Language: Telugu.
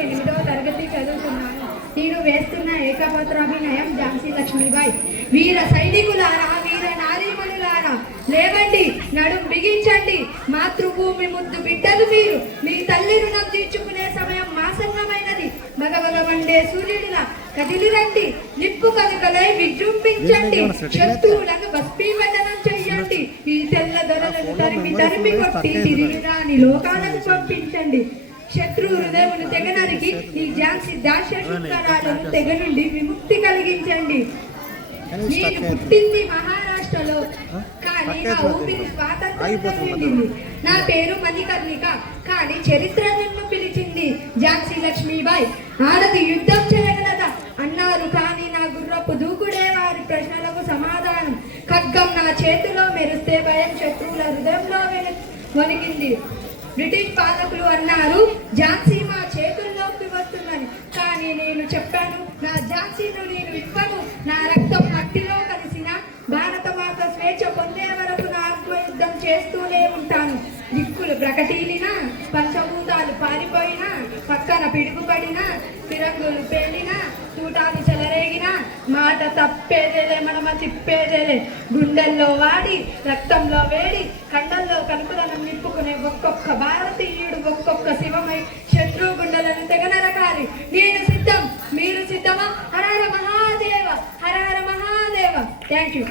8వ తరగతి చదువుతున్నాను. నేను వేస్తున్న ఏకపాత్రాభినయం ఝాన్సీ లక్ష్మీబాయి. వీర సైనికులారా, వీర నారీమణులారా, లేవండి, నడుం బిగించండి. మాతృభూమి ముద్దు బిడ్డలు మీరు. మీ తల్లి రుణం తీర్చుకునే సమయం మాసన్నమైనది. భగభగ మండే సూర్యుడిలా కదిలిరండి. నిప్పు కనుకలై విజృంభించండి. శత్రువులకు భస్మీపతనం చెయ్యండి. ఈ తెల్ల దొరలను తరిమి తరిమి కొట్టి తిరిగి రాని లోకాలను పంపించండి. శత్రు హృదయమును తెగనరికి ఈ ఝాన్సీ దాశరాలను తెగ నుండి విముక్తి కలిగించండి. నేను పుట్టింది మహారాష్ట్రలో, కానీ నా ఊపిరి స్వాతంత్రంలో ఉండింది. నా పేరు మణికర్ణిక, కానీ చరిత్ర నన్ను పిలిచింది ఝాన్సీ లక్ష్మీబాయి. ఆడది యుద్ధం చేయగలదా అన్నారు, కానీ నా గుర్రపు దూకుడే వారి ప్రశ్నలకు సమాధానం. ఖడ్గం నా చేతిలో మెరిస్తే భయం శత్రువుల హృదయంలో వణికింది. బ్రిటిష్ పాలకులు అన్నారు, ఝాన్సీ మా చేతుల్లోకి వస్తుందని. కానీ నేను చెప్పాను, నా ఝాన్సీను నేను ఇవ్వను. నా రక్తం మట్టిలో కలిసిన భారత మాత స్వేచ్ఛ పొందే వరకు నా ఆత్మయుద్ధం చేస్తూనే ఉంటాను. దిక్కులు ప్రకటీలినా, పంచభూతాలు పారిపోయినా, పక్కన పిడుగుపడినా, తిరంగులు పేలినా, తూటాలు చెలరేగినా, మాట తప్పేదేలే, మనమ తిప్పేదేలే. గుండెల్లో వాడి, రక్తంలో వేడి, కండల్లో కనుపులను నింపుకునే ఒక్కొక్క భారతీయుడు ఒక్కొక్క శివమై శత్రు గుండెలను తెగనరకాలి. నేను సిద్ధం, మీరు సిద్ధమా? హర హర మహాదేవ, హర హర మహాదేవ. Thank you.